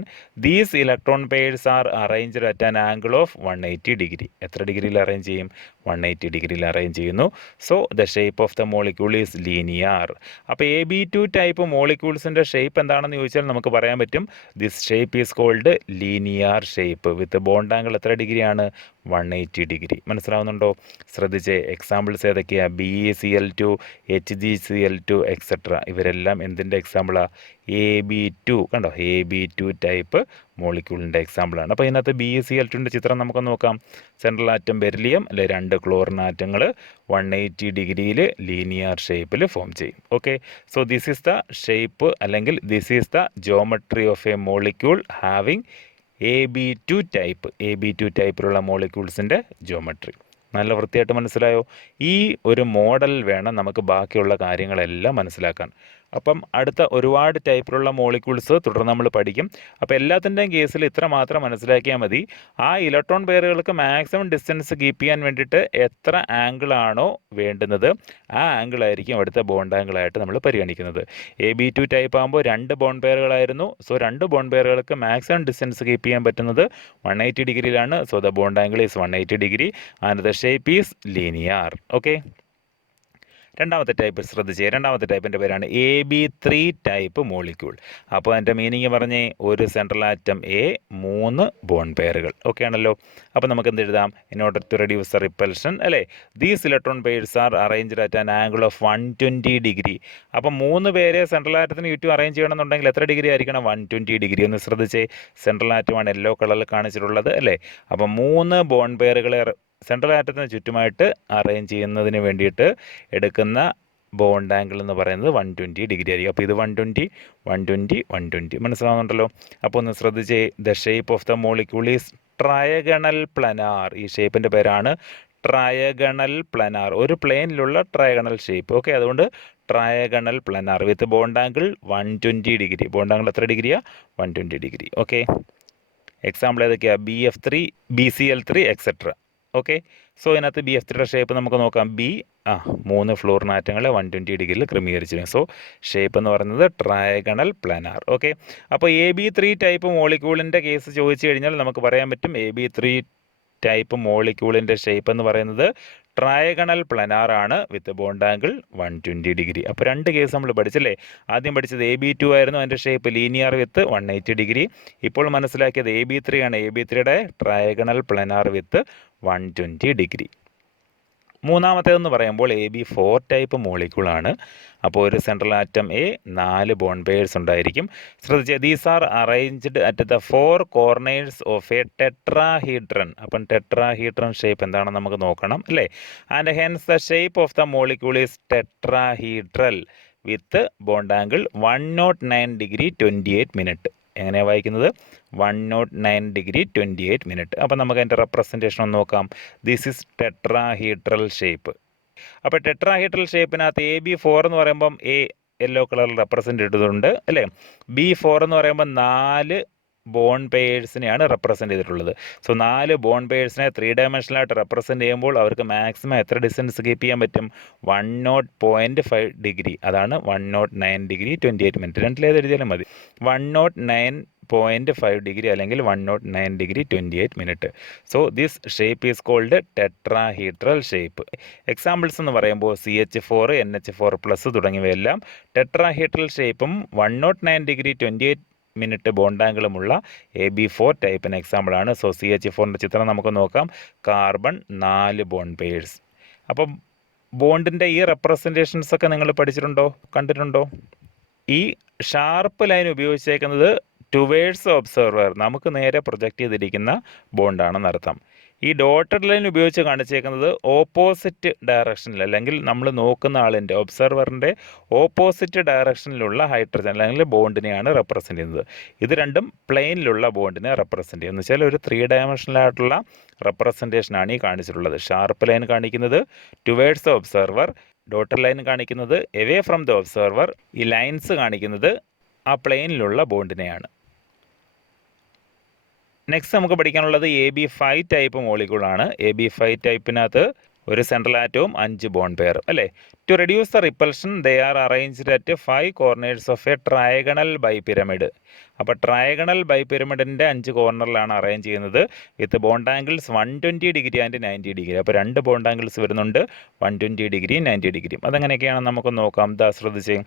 these electron pairs are arranged at an angle of 180 degree. എത്ര ഡിഗ്രിയിൽ അറേഞ്ച് ചെയ്യും? 180 ഡിഗ്രിയിൽ അറേഞ്ച് ചെയ്യുന്നു. So the shape of the molecule is linear. അപ്പോൾ AB2 ടൈപ്പ് മോളിക്യൂൾസിൻ്റെ ഷേപ്പ് എന്താണെന്ന് ചോദിച്ചാൽ നമുക്ക് പറയാൻ പറ്റും, this shape is called linear shape with bond angle എത്ര ഡിഗ്രിയാണ്? 180 ഡിഗ്രി. മനസ്സിലാവുന്നുണ്ടോ? ശ്രദ്ധിച്ച്, എക്സാമ്പിൾസ് ഏതൊക്കെയാണ്? BeCl2, HgCl2 etcetera. ഇവരെല്ലാം എന്തിൻ്റെ എക്സാമ്പിളാണ്? AB2. കണ്ടോ, AB2 ടൈപ്പ് മോളിക്യൂളിൻ്റെ എക്സാമ്പിളാണ്. അപ്പോൾ ഇതിനകത്ത് BeCl2ൻ്റെ ചിത്രം നമുക്ക് നോക്കാം. സെൻട്രൽ ആറ്റം ബെരിലിയം അല്ലെ, 2 ക്ലോറിൻ ആറ്റങ്ങൾ 180 ഡിഗ്രിയിൽ ലീനിയർ ഷേപ്പിൽ ഫോം ചെയ്യും. Okay, so this is the shape അല്ലെങ്കിൽ this is the geometry of a molecule having AB2 type. AB2 ടൈപ്പിലുള്ള മോളിക്യൂൾസിൻ്റെ ജിയോമെട്രി നല്ല വൃത്തിയായിട്ട് മനസ്സിലായോ? ഈ ഒരു മോഡൽ വേണം നമുക്ക് ബാക്കിയുള്ള കാര്യങ്ങളെല്ലാം മനസ്സിലാക്കാൻ. അപ്പം അടുത്ത ഒരുപാട് ടൈപ്പിലുള്ള മോളിക്യൂൾസ് തുടർന്ന് നമ്മൾ പഠിക്കും. അപ്പോൾ എല്ലാത്തിൻ്റെയും കേസിൽ ഇത്ര മാത്രം മനസ്സിലാക്കിയാൽ മതി. ആ ഇലക്ട്രോൺ പെയറുകൾക്ക് മാക്സിമം ഡിസ്റ്റൻസ് കീപ്പ് ചെയ്യാൻ വേണ്ടിയിട്ട് എത്ര ആംഗിളാണോ വേണ്ടുന്നത് ആ ആംഗിളായിരിക്കും അടുത്ത ബോണ്ട് ആംഗിളായിട്ട് നമ്മൾ പരിഗണിക്കുന്നത്. AB2 ടൈപ്പ് ആകുമ്പോൾ 2 ബോണ്ട് പെയറുകളായിരുന്നു. സോ 2 ബോണ്ട് പെയറുകൾക്ക് മാക്സിമം ഡിസ്റ്റൻസ് കീപ്പ് ചെയ്യാൻ പറ്റുന്നത് 180 ഡിഗ്രിയിലാണ്. So the bond angle is 180 degree and the shape is linear. Okay, രണ്ടാമത്തെ ടൈപ്പ് ശ്രദ്ധിച്ചേ. രണ്ടാമത്തെ ടൈപ്പിൻ്റെ പേരാണ് AB3 ടൈപ്പ് മോളിക്യൂൾ. അപ്പോൾ അതിൻ്റെ മീനിങ് പറഞ്ഞേ, ഒരു സെൻട്രൽ ആറ്റം എ, 3 ബോൺ പെയറുകൾ. ഓക്കെ ആണല്ലോ. അപ്പോൾ നമുക്ക് എന്ത് എഴുതാം? In order to reduce the repulsion അല്ലേ, these electron pairs are arranged at an angle of 120 degree. അപ്പം 3 പേരെ സെൻട്രൽ ആറ്റത്തിന് ചുറ്റും അറേഞ്ച് ചെയ്യണമെന്നുണ്ടെങ്കിൽ എത്ര ഡിഗ്രി ആയിരിക്കണം? 120 ഡിഗ്രി. ഒന്ന് ശ്രദ്ധിച്ചേ, സെൻട്രൽ ആറ്റമാണ് യെല്ലോ കളറിൽ കാണിച്ചിട്ടുള്ളത് അല്ലേ. അപ്പം 3 ബോൺ പെയറുകളെ സെൻട്രൽ ആറ്റത്തിന് ചുറ്റുമായിട്ട് അറേഞ്ച് ചെയ്യുന്നതിന് വേണ്ടിയിട്ട് എടുക്കുന്ന ബോണ്ട് ആംഗിൾ എന്ന് പറയുന്നത് 120 ഡിഗ്രി ആയിരിക്കും. അപ്പോൾ ഇത് 120, 120, 120 മനസ്സിലാവുന്നുണ്ടല്ലോ. അപ്പോൾ ഒന്ന് ശ്രദ്ധിച്ചേ, the shape of the molecule is trigonal planar. ഈ ഷേപ്പിൻ്റെ പേരാണ് ട്രയഗണൽ പ്ലനാർ. ഒരു പ്ലെയിനിലുള്ള ട്രയഗണൽ ഷേപ്പ്. ഓക്കെ, അതുകൊണ്ട് trigonal planar with bond angle 120 degree. Bond angle എത്ര ഡിഗ്രിയാണ്? 120 ഡിഗ്രി. ഓക്കെ, എക്സാമ്പിൾ ഏതൊക്കെയാണ്? BF3, BCl3 etcetera. Okay, so ഇതിനകത്ത് BF3യുടെ ഷേപ്പ് നമുക്ക് നോക്കാം. 3 ഫ്ലോറിൻ ആറ്റങ്ങളെ 120 ഡിഗ്രിയിൽ ക്രമീകരിച്ചിരിക്കും. സോ ഷേപ്പ് എന്ന് പറയുന്നത് ട്രയഗണൽ പ്ലാനാർ. ഓക്കെ, അപ്പോൾ AB3 ടൈപ്പ് മോളിക്യൂളിൻ്റെ കേസ് ചോദിച്ചു കഴിഞ്ഞാൽ നമുക്ക് പറയാൻ പറ്റും, AB3 ടൈപ്പ് മോളിക്യൂളിൻ്റെ ഷേപ്പ് എന്ന് പറയുന്നത് ട്രയഗണൽ പ്ലനാർ ആണ് വിത്ത് ബോണ്ട് ആംഗിൾ 120 ഡിഗ്രി. അപ്പോൾ 2 കേസ് നമ്മൾ പഠിച്ചല്ലേ. ആദ്യം പഠിച്ചത് AB2 ആയിരുന്നു, അതിൻ്റെ ഷേപ്പ് ലീനിയർ വിത്ത് 180 ഡിഗ്രി. ഇപ്പോൾ മനസ്സിലാക്കിയത് AB3 ആണ്, AB3യുടെ ട്രയഗണൽ പ്ലനാർ വിത്ത് 120 ഡിഗ്രി. മൂന്നാമത്തേതെന്ന് പറയുമ്പോൾ AB4 ടൈപ്പ് മോളിക്യൂളാണ്. അപ്പോൾ ഒരു central atom A, 4 bond pairs ഉണ്ടായിരിക്കും. ശ്രദ്ധിച്ചാൽ these are arranged at the 4 corners of a tetrahedron. അപ്പം ടെട്രാഹീഡ്രൺ ഷേപ്പ് എന്താണെന്ന് നമുക്ക് നോക്കണം അല്ലേ. And hence the shape of the molecule is tetrahedral with bond angle 109 degree 28 minute. എങ്ങനെയാണ് വായിക്കുന്നത്? 109 ഡിഗ്രി 28 മിനിറ്റ്. അപ്പം നമുക്ക് അതിൻ്റെ റെപ്രസെൻറ്റേഷൻ ഒന്ന് നോക്കാം. This is tetrahedral shape. അപ്പോൾ ടെട്രാഹീഡ്രൽ ഷേപ്പിനകത്ത് AB4 എന്ന് പറയുമ്പം എ യെല്ലോ കളറിൽ റെപ്രസെൻ്റ് ചെയ്തിട്ടുണ്ട് അല്ലേ. B4 എന്ന് പറയുമ്പോൾ 4 ബോണ്ട് പെയേഴ്സിനെയാണ് റെപ്രസെൻ്റ് ചെയ്തിട്ടുള്ളത്. സോ 4 ബോണ്ട് പെയേഴ്സിനെ 3 ഡയമെൻഷനായിട്ട് റെപ്രസെൻ്റ് ചെയ്യുമ്പോൾ അവർക്ക് മാക്സിമം എത്ര ഡിസ്റ്റൻസ് കീപ്പ് ചെയ്യാൻ പറ്റും? 105 ഡിഗ്രി. അതാണ് 109 ഡിഗ്രി 28 മിനിറ്റ്. രണ്ടിലേത് എഴുതിയാലും മതി. 109.5 ഡിഗ്രി അല്ലെങ്കിൽ 109 degree 28 minute. So this shape is called tetrahedral shape. Examples എന്ന് പറയുമ്പോൾ CH4, NH4+ തുടങ്ങിയവയെല്ലാം ടെട്രാഹീഡ്രൽ ഷേപ്പും 109 ഡിഗ്രി 28 മിനിറ്റ് ബോണ്ടാങ്കിളുമുള്ള AB4 ടൈപ്പിന് എക്സാമ്പിളാണ്. സോ CH4ൻ്റെ ചിത്രം നമുക്ക് നോക്കാം. Carbon 4 bond pairs. അപ്പം ബോണ്ടിൻ്റെ ഈ റെപ്രസെൻറ്റേഷൻസ് ഒക്കെ നിങ്ങൾ പഠിച്ചിട്ടുണ്ടോ, കണ്ടിട്ടുണ്ടോ? ഈ ഷാർപ്പ് ലൈൻ ഉപയോഗിച്ചേക്കുന്നത് ടുവേഴ്സ് ഒബ്സർവർ, നമുക്ക് നേരെ പ്രൊജക്റ്റ് ചെയ്തിരിക്കുന്ന ബോണ്ടാണെന്നർത്ഥം. ഈ ഡോട്ടഡ് ലൈൻ ഉപയോഗിച്ച് കാണിച്ചേക്കുന്നത് ഓപ്പോസിറ്റ് ഡയറക്ഷനിൽ, അല്ലെങ്കിൽ നമ്മൾ നോക്കുന്ന ആളിൻ്റെ ഒബ്സർവറിൻ്റെ ഓപ്പോസിറ്റ് ഡയറക്ഷനിലുള്ള ഹൈഡ്രജൻ അല്ലെങ്കിൽ ബോണ്ടിനെയാണ് റെപ്രസെൻ്റ് ചെയ്യുന്നത്. ഇത് രണ്ടും പ്ലെയിനിലുള്ള ബോണ്ടിനെ റെപ്രസെൻ്റ് ചെയ്യുന്നു. വെച്ചാൽ ഒരു 3 ഡയമെൻഷനായിട്ടുള്ള റെപ്രസെൻറ്റേഷനാണ് ഈ കാണിച്ചിട്ടുള്ളത്. ഷാർപ്പ് ലൈൻ കാണിക്കുന്നത് ടുവേഴ്സ് ഒബ്സർവർ, ഡോട്ടഡ് ലൈൻ കാണിക്കുന്നത് എവേ ഫ്രം ദ ഒബ്സർവർ, ഈ ലൈൻസ് കാണിക്കുന്നത് ആ പ്ലെയിനിലുള്ള ബോണ്ടിനെയാണ്. നെക്സ്റ്റ് നമുക്ക് പഠിക്കാനുള്ളത് AB5 ടൈപ്പ് മോളിക്യൂളാണ്. AB5 ടൈപ്പിനകത്ത് ഒരു സെൻട്രൽ ആറ്റവും 5 ബോണ്ട് പെയറും, അല്ലേ? To reduce the repulsion they are arranged at 5 corners of a trigonal bipyramid. അപ്പോൾ ട്രയഗണൽ ബൈപിരമിഡിൻ്റെ 5 കോർണറിലാണ് അറേഞ്ച് ചെയ്യുന്നത് with bond angles 120 degree and 90 degree. അപ്പോൾ 2 ബോണ്ട് ആംഗിൾസ് വരുന്നുണ്ട്, 120 ഡിഗ്രിയും 90 ഡിഗ്രിയും. അതെങ്ങനെയൊക്കെയാണ് നമുക്ക് നോക്കാം. ഇതാ ശ്രദ്ധിച്ച്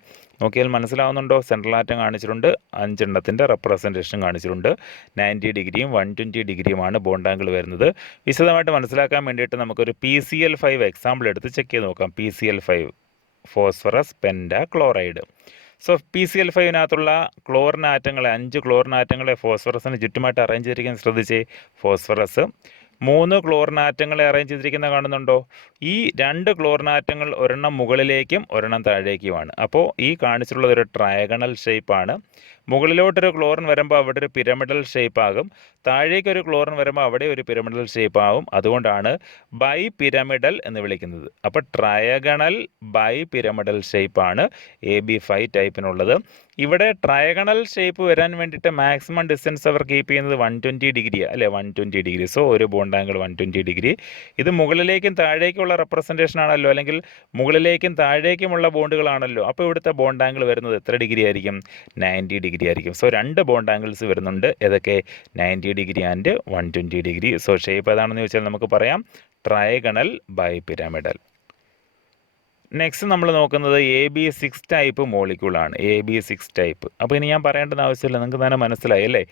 നോക്കിയാൽ മനസ്സിലാവുന്നുണ്ടോ? സെൻട്രൽ ആറ്റം കാണിച്ചിട്ടുണ്ട്, 5 എണ്ണത്തിൻ്റെ റെപ്രസെൻറ്റേഷൻ കാണിച്ചിട്ടുണ്ട്. 90 ഡിഗ്രിയും 120 ഡിഗ്രിയുമാണ് ബോണ്ട് ആംഗിൾ വരുന്നത്. വിശദമായിട്ട് മനസ്സിലാക്കാൻ വേണ്ടിയിട്ട് നമുക്കൊരു PCl5 എക്സാമ്പിൾ എടുത്ത് ചെക്ക് ചെയ്ത് നോക്കാം. PCl5 phosphorus pentachloride. So PCl5-നകത്തുള്ള ക്ലോറിൻ ആറ്റങ്ങളെ, 5 ക്ലോറിൻ ആറ്റങ്ങളെ ഫോസ്ഫറസിന് ചുറ്റുമായിട്ട് അറേഞ്ച് ചെയ്തിരിക്കുന്നത് ശ്രദ്ധിച്ചേ. ഫോസ്ഫറസ് 3 ക്ലോറിൻ ആറ്റങ്ങളെ അറേഞ്ച് ചെയ്തിരിക്കുന്നത് കാണുന്നുണ്ടോ? ഈ 2 ക്ലോറിൻ ആറ്റങ്ങൾ ഒരെണ്ണം മുകളിലേക്കും ഒരെണ്ണം താഴേക്കുമാണ്. അപ്പോൾ ഈ കാണിച്ചിട്ടുള്ളത് ഒരു ട്രയഗണൽ ഷേപ്പാണ്. മുകളിലോട്ടൊരു ക്ലോറിൻ വരുമ്പോൾ അവിടെ ഒരു പിരമിഡൽ ഷേപ്പ് ആകും, താഴേക്കൊരു ക്ലോറിൻ വരുമ്പോൾ അവിടെ ഒരു പിരമിഡൽ ഷേപ്പ് ആകും. അതുകൊണ്ടാണ് ബൈ പിരമിഡൽ എന്ന് വിളിക്കുന്നത്. അപ്പോൾ ട്രയഗണൽ ബൈ പിരമിഡൽ ഷേപ്പാണ് AB5 ടൈപ്പിനുള്ളത്. ഇവിടെ ട്രയഗണൽ ഷേപ്പ് വരാൻ വേണ്ടിയിട്ട് മാക്സിമം ഡിസ്റ്റൻസ് അവർ കീപ്പ് ചെയ്യുന്നത് 120 ഡിഗ്രിയാണ്, അല്ലേ? 120 ഡിഗ്രി. സോ ഒരു ബോണ്ട് ആംഗിൾ 120 ഡിഗ്രി. ഇത് മുകളിലേക്കും താഴേക്കുമുള്ള റെപ്രസെൻറ്റേഷൻ ആണല്ലോ, അല്ലെങ്കിൽ മുകളിലേക്കും താഴേക്കുമുള്ള ബോണ്ടുകളാണല്ലോ. അപ്പോൾ ഇവിടുത്തെ ബോണ്ട് ആംഗിൾ വരുന്നത് എത്ര ഡിഗ്രി ആയിരിക്കും? 90 ഡിഗ്രി ആയിരിക്കും. സോ 2 ബോണ്ട് ആംഗിൾസ് വരുന്നുണ്ട്. ഏതൊക്കെ? 90 degree and 120 degree. So shape ഏതാണെന്ന് ചോദിച്ചാൽ നമുക്ക് പറയാം ട്രയഗണൽ ബൈ പിരമിഡൽ. നെക്സ്റ്റ് നമ്മൾ നോക്കുന്നത് AB6 ടൈപ്പ് മോളിക്യൂളാണ്. AB6 type. അപ്പോൾ ഇനി ഞാൻ പറയേണ്ടത് ആവശ്യമില്ല, നിങ്ങൾക്ക് തന്നെ മനസ്സിലായി അല്ലേ?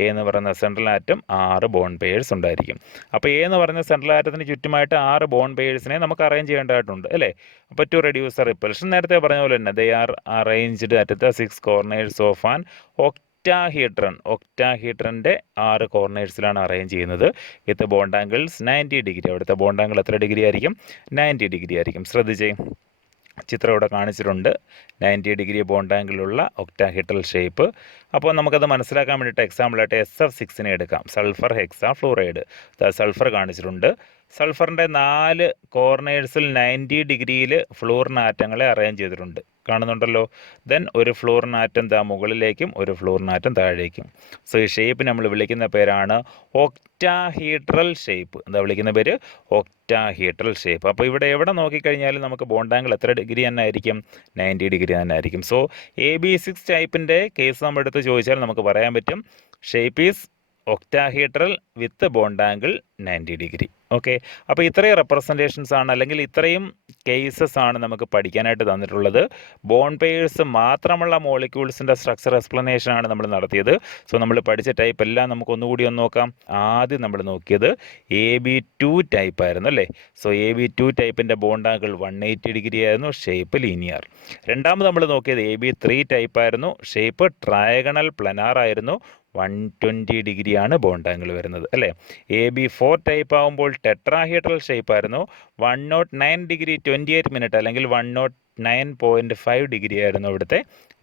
A എന്ന് പറയുന്ന സെൻട്രൽ ആറ്റം 6 ബോണ്ട് പെയേഴ്സ് ഉണ്ടായിരിക്കും. അപ്പോൾ A എന്ന് പറയുന്ന സെൻട്രൽ ആറ്റത്തിന് ചുറ്റുമായിട്ട് 6 ബോണ്ട് പെയേഴ്സിനെ നമുക്ക് അറേഞ്ച് ചെയ്യേണ്ടതായിട്ടുണ്ട്, അല്ലേ? അപ്പോൾ ടു റെഡ്യൂസ് റിപ്പൽഷൻ, നേരത്തെ പറഞ്ഞ പോലെ തന്നെ they are arranged at the 6 corners of an octahedron. ഒക്ടാഹീഡ്രൻ്റെ 6 കോർണേഴ്സിലാണ് അറേഞ്ച് ചെയ്യുന്നത് വിത്ത് ബോണ്ട് ആംഗിൾസ് 90 ഡിഗ്രി. അവിടുത്തെ ബോണ്ട് ആംഗിൾ എത്ര ഡിഗ്രി ആയിരിക്കും? 90 ഡിഗ്രി ആയിരിക്കും. ശ്രദ്ധിച്ചേ, ചിത്രം ഇവിടെ കാണിച്ചിട്ടുണ്ട്. 90 ഡിഗ്രി ബോണ്ട് ആംഗിളുള്ള ഒക്ടാഹീഡ്രൽ ഷേപ്പ്. അപ്പോൾ നമുക്കത് മനസ്സിലാക്കാൻ വേണ്ടിയിട്ട് എക്സാമ്പിളായിട്ട് SF6നെ എടുക്കാം. Sulphur hexa fluoride. സൾഫർ കാണിച്ചിട്ടുണ്ട്. സൾഫറിൻ്റെ 4 കോർണേഴ്സിൽ 90 ഡിഗ്രിയിൽ ഫ്ലൂറിൻ ആറ്റങ്ങളെ അറേഞ്ച് ചെയ്തിട്ടുണ്ട്, കാണുന്നുണ്ടല്ലോ. ദെൻ ഒരു ഫ്ലൂറിൻ ആറ്റം മുകളിലേക്കും ഒരു ഫ്ലൂറിൻ ആറ്റം താഴേക്കും. സോ ഈ ഷേപ്പ് നമ്മൾ വിളിക്കുന്ന പേരാണ് ഒക്ടാഹീഡ്രൽ ഷേപ്പ്. എന്താ വിളിക്കുന്ന പേര്? Octahedral shape. അപ്പോൾ ഇവിടെ എവിടെ നോക്കിക്കഴിഞ്ഞാലും നമുക്ക് ബോണ്ട് ആംഗിൾ എത്ര ഡിഗ്രി തന്നെ ആയിരിക്കും? 90 ഡിഗ്രി തന്നെ ആയിരിക്കും. സോ AB6 ടൈപ്പിൻ്റെ കേസ് നമ്മൾ എടുത്ത് ചോദിച്ചാൽ നമുക്ക് പറയാൻ പറ്റും shape is octahedral with bond angle 90 degree. Okay, അപ്പോൾ ഇത്രയും റെപ്രസെൻറ്റേഷൻസ് ആണ്, അല്ലെങ്കിൽ ഇത്രയും കേസസ് ആണ് നമുക്ക് പഠിക്കാനായിട്ട് തന്നിട്ടുള്ളത്. ബോണ്ട് പെയേഴ്സ് മാത്രമുള്ള മോളിക്യൂൾസിൻ്റെ സ്ട്രക്ചർ എക്സ്പ്ലനേഷൻ ആണ് നമ്മൾ നടത്തിയത്. സോ നമ്മൾ പഠിച്ച ടൈപ്പ് എല്ലാം നമുക്ക് ഒന്നുകൂടി ഒന്ന് നോക്കാം. ആദ്യം നമ്മൾ നോക്കിയത് AB2 ടൈപ്പ് ആയിരുന്നു, അല്ലേ? സോ AB2 ടൈപ്പിൻ്റെ ബോണ്ട് ആംഗിൾ 180 ഡിഗ്രി ആയിരുന്നു, ഷേപ്പ് ലീനിയർ. രണ്ടാമത് നമ്മൾ നോക്കിയത് AB3 ടൈപ്പ് ആയിരുന്നു, ഷേപ്പ് ട്രയഗണൽ പ്ലനാർ ആയിരുന്നു, 120 ഡിഗ്രിയാണ് ബോണ്ട് ആംഗിൾ വരുന്നത്, അല്ലേ? AB4 ടൈപ്പ് ആകുമ്പോൾ ടെട്രാഹീഡ്രൽ ഷേപ്പ് ആയിരുന്നു, 109 ഡിഗ്രി 28 മിനിറ്റ് അല്ലെങ്കിൽ 109.5 ഡിഗ്രി ആയിരുന്നു ഇവിടുത്തെ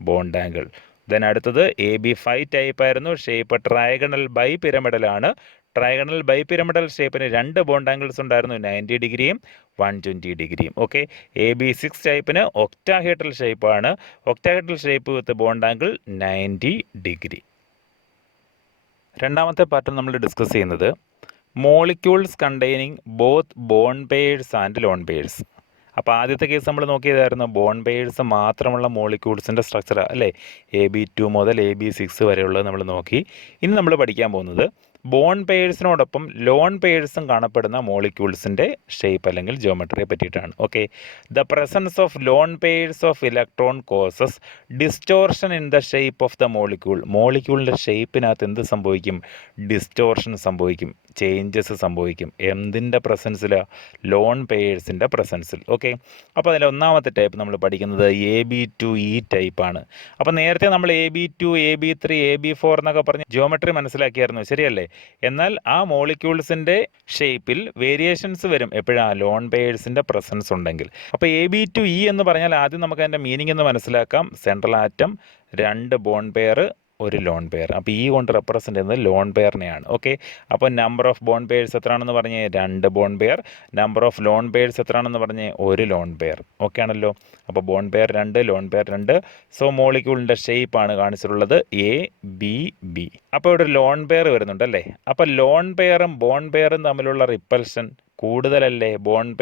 ബോണ്ട് ആംഗിൾ. ദെൻ അടുത്തത് AB5 ടൈപ്പ് ആയിരുന്നു, ഷേപ്പ് ട്രയഗണൽ ബൈ പിരമിഡലാണ്. ട്രയഗണൽ ബൈ പിരമിഡൽ ഷേപ്പിന് 2 ബോണ്ട് ആംഗിൾസ് ഉണ്ടായിരുന്നു, 90 ഡിഗ്രിയും 120 ഡിഗ്രിയും. ഓക്കെ, AB6 ടൈപ്പിന് ഒക്ടാഹീഡ്രൽ ഷേപ്പാണ്, octahedral shape with bond angle 90 degree. രണ്ടാമത്തെ പാർട്ട് നമ്മൾ ഡിസ്കസ് ചെയ്യുന്നത് molecules containing both bond pairs and lone pairs. അപ്പോൾ ആദ്യത്തെ കേസ് നമ്മൾ നോക്കിയതായിരുന്നു ബോൺ പെയേഴ്സ് മാത്രമുള്ള മോളിക്യൂൾസിൻ്റെ സ്ട്രക്ചർ അല്ലേ, AB2 മുതൽ AB6 വരെയുള്ളത് നമ്മൾ നോക്കി. ഇനി നമ്മൾ പഠിക്കാൻ പോകുന്നത് ബോൺ പെയേഴ്സിനോടൊപ്പം ലോൺ പെയേഴ്സും കാണപ്പെടുന്ന മോളിക്യൂൾസിൻ്റെ ഷേപ്പ് അല്ലെങ്കിൽ ജിയോമെട്രിയെ പറ്റിയിട്ടാണ്. Okay, the presence of lone pairs of electron causes distortion in the shape of the molecule. മോളിക്യൂളിൻ്റെ ഷേപ്പിനകത്ത് എന്ത് സംഭവിക്കും? ഡിസ്റ്റോർഷൻ സംഭവിക്കും, ചേഞ്ചസ് സംഭവിക്കും. എന്തിൻ്റെ പ്രസൻസിൽ? ലോൺ പെയേഴ്സിൻ്റെ പ്രസൻസിൽ. ഓക്കെ, അപ്പോൾ അതിൽ ഒന്നാമത്തെ ടൈപ്പ് നമ്മൾ പഠിക്കുന്നത് AB2E ടൈപ്പാണ്. അപ്പോൾ നേരത്തെ നമ്മൾ AB2, AB3, AB4 എന്നൊക്കെ പറഞ്ഞ് ജിയോമെട്രി മനസ്സിലാക്കിയായിരുന്നു, ശരിയല്ലേ? എന്നാൽ ആ മോളിക്യൂൾസിൻ്റെ ഷേപ്പിൽ വേരിയേഷൻസ് വരും എപ്പോഴാണ്? ലോൺ പെയേഴ്സിൻ്റെ പ്രസൻസ് ഉണ്ടെങ്കിൽ. അപ്പോൾ AB2E എന്ന് പറഞ്ഞാൽ ആദ്യം നമുക്ക് അതിൻ്റെ മീനിങ് എന്ന് മനസ്സിലാക്കാം. സെൻട്രൽ ആറ്റം, 2 ബോൺ പെയർ, ഒരു ലോൺ പെയർ. അപ്പോൾ ഈ കൊണ്ട് റെപ്രസെൻ്റ് ചെയ്യുന്നത് ലോൺ പെയറിനെയാണ്. ഓക്കെ, അപ്പോൾ നമ്പർ ഓഫ് ബോൺ പെയേഴ്സ് എത്രയാണെന്ന് പറഞ്ഞ് 2 bond pair, number of lone pairs എത്രയാണെന്ന് പറഞ്ഞ് 1 ലോൺ പെയർ. ഓക്കെ ആണല്ലോ. അപ്പോൾ bond pair 2, lone pair 2. So മോളിക്യൂളിൻ്റെ ഷേപ്പാണ് കാണിച്ചിട്ടുള്ളത് ABB. അപ്പോൾ ഇവിടെ ലോൺ പെയർ വരുന്നുണ്ട് അല്ലേ. അപ്പോൾ ലോൺ പെയറും ബോൺ പെയറും തമ്മിലുള്ള റിപ്പൽഷൻ കൂടുതലല്ലേ ബോൺ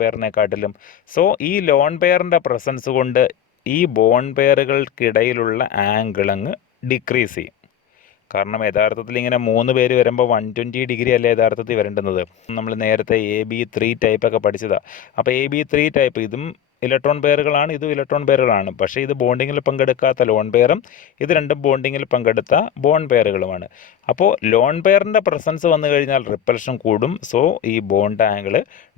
പെയറിനെക്കാട്ടിലും. സോ ഈ ലോൺ പെയറിൻ്റെ പ്രസൻസ് കൊണ്ട് ഈ ബോൺ പെയറുകൾക്കിടയിലുള്ള ആംഗിൾ അങ്ങ് ഡിക്രീസ് ചെയ്യും. കാരണം യഥാർത്ഥത്തിൽ ഇങ്ങനെ 3 പേര് വരുമ്പോൾ 120 ഡിഗ്രി അല്ലേ യഥാർത്ഥത്തിൽ വരേണ്ടുന്നത്. നമ്മൾ നേരത്തെ AB3 ടൈപ്പൊക്കെ പഠിച്ചതാണ്. അപ്പോൾ AB3 ടൈപ്പ് ഇതും ഇലക്ട്രോൺ പെയറുകളാണ്, ഇതും ഇലക്ട്രോൺ പെയറുകളാണ്. പക്ഷേ ഇത് ബോണ്ടിങ്ങിൽ പങ്കെടുക്കാത്ത ലോൺ പെയറും ഇത് രണ്ടും ബോണ്ടിങ്ങിൽ പങ്കെടുത്ത ബോൺ പെയറുകളുമാണ്. അപ്പോൾ ലോൺ പെയറിൻ്റെ പ്രസൻസ് വന്നു കഴിഞ്ഞാൽ റിപ്പൽഷൻ കൂടും. സോ ഈ ബോണ്ട് ആംഗിൾ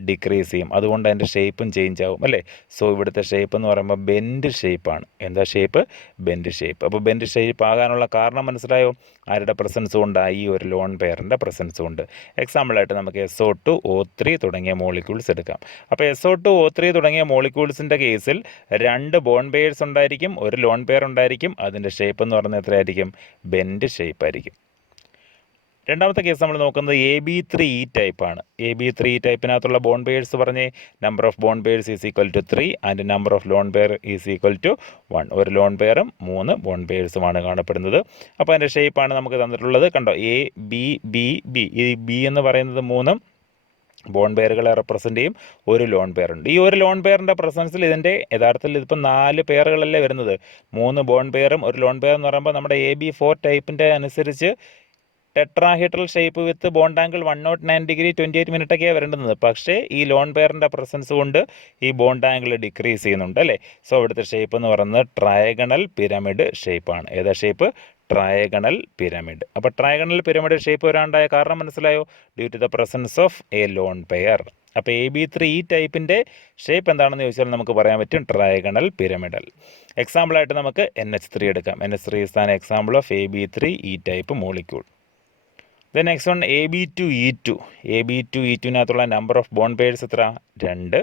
ഡിക്രീസ് ചെയ്യും. അതുകൊണ്ട് അതിൻ്റെ ഷേപ്പും ചേഞ്ച് ആവും അല്ലേ. സോ ഇവിടുത്തെ ഷേപ്പ് എന്ന് പറയുമ്പോൾ ബെൻഡ് ഷേപ്പാണ്. എന്താ ഷേപ്പ്? Bend shape. അപ്പോൾ ബെൻഡ് ഷേപ്പ് ആകാനുള്ള കാരണം മനസ്സിലായോ? ആരുടെ പ്രസൻസ് കൊണ്ടാണ്? ഈ ഒരു ലോൺ പെയറിൻ്റെ പ്രസൻസ് കൊണ്ട്. എക്സാമ്പിളായിട്ട് നമുക്ക് SO2, O3 തുടങ്ങിയ മോളിക്യൂൾസ് എടുക്കാം. അപ്പോൾ SO2, O3 തുടങ്ങിയ മോളിക്യൂൾസിൻ്റെ കേസിൽ 2 ബോൺ പെയേഴ്സ് ഉണ്ടായിരിക്കും, ഒരു ലോൺ പെയർ ഉണ്ടായിരിക്കും. അതിൻ്റെ ഷേപ്പ് എന്ന് പറയുന്നത് എത്രയായിരിക്കും? ബെൻഡ് ഷേപ്പ് ആയിരിക്കും. രണ്ടാമത്തെ കേസ് നമ്മൾ നോക്കുന്നത് AB3E ടൈപ്പാണ്. AB3E ടൈപ്പിനകത്തുള്ള ബോൺ പെയേഴ്സ് പറഞ്ഞ് number of bond pairs is equal to 3 and number of lone pair is equal to 1. ഒരു ലോൺ പെയറും 3 ബോൺ പെയേഴ്സുമാണ് കാണപ്പെടുന്നത്. അപ്പോൾ അതിൻ്റെ ഷേപ്പാണ് നമുക്ക് തന്നിട്ടുള്ളത്. കണ്ടോ, ABBB. ഈ B എന്ന് പറയുന്നത് 3 ബോൺ പെയറുകളെ റെപ്രസെൻ്റ് ചെയ്യും, ഒരു ലോൺ പെയർ ഉണ്ട്. ഈ ഒരു ലോൺ പെയറിൻ്റെ പ്രസൻസിൽ ഇതിൻ്റെ യഥാർത്ഥത്തിൽ ഇതിപ്പോൾ 4 പെയറുകളല്ലേ വരുന്നത്. 3 ബോൺ പെയറും ഒരു ലോൺ പെയർ എന്ന് പറയുമ്പോൾ നമ്മുടെ AB4 ടൈപ്പിൻ്റെ അനുസരിച്ച് tetrahedral shape with bond angle 109 degree 28 മിനിറ്റൊക്കെയാണ് വരേണ്ടുന്നത്. പക്ഷേ ഈ ലോൺ പെയറിൻ്റെ പ്രസൻസ് കൊണ്ട് ഈ ബോണ്ട് ആംഗിൾ ഡിക്രീസ് ചെയ്യുന്നുണ്ട് അല്ലേ. സോ ഇവിടുത്തെ ഷേപ്പ് എന്ന് പറയുന്നത് ട്രയഗണൽ പിരമിഡ് ഷേപ്പാണ്. ഏതാ ഷേപ്പ്? Trigonal pyramid. അപ്പോൾ ട്രയഗണൽ പിരമിഡ് ഷേപ്പ് വരാണ്ടായ കാരണം മനസ്സിലായോ? Due to the presence of a lone pair. അപ്പോൾ AB3E ടൈപ്പിൻ്റെ ഷേപ്പ് എന്താണെന്ന് ചോദിച്ചാൽ നമുക്ക് പറയാൻ പറ്റും ട്രയഗണൽ പിരമിഡൽ. എക്സാമ്പിളായിട്ട് നമുക്ക് NH3 എടുക്കാം. NH3 is an example of AB3E type molecule. Then next one AB2E2. AB2E2നകത്തുള്ള നമ്പർ ഓഫ് ബോൺ പെയേഴ്സ് എത്ര? 2.